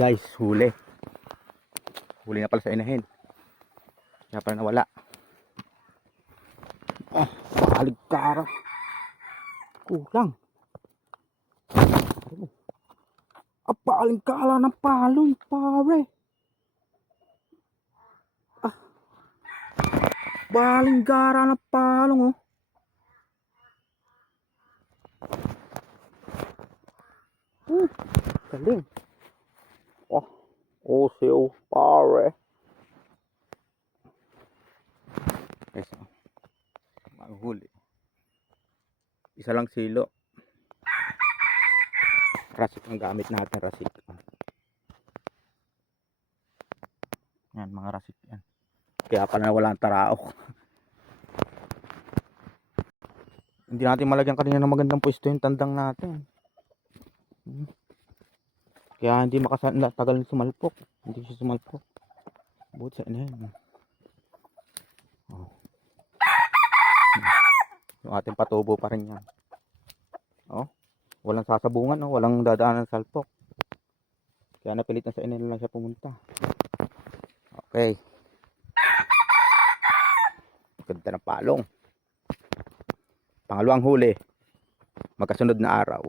Guys, huli. Huli na pala sa inahin. Kaya pala nawala. Baligtara. Kulang. Baligtara ng palong, pare. Baligtara ng palong, oh. Galing. Siyo, pare. Guys, maghuli. Isa lang silo. Rasik ang gamit natin, rasik. Yan, mga rasik yan. Kaya pala wala ang taraok. Hindi natin malagyan kanina ng magandang pwesto yung tandang natin. Kaya hindi tagal sumalpok. Hindi siya sumalpok. Buti sa inahin. Yung ating patubo pa rin yan. Walang sasabungan, walang dadaanan ng salpok. Kaya napilitan sa inahin lang siya pumunta. Okay. Ganda ng palong. Pangalawang huli. Magkasunod na araw.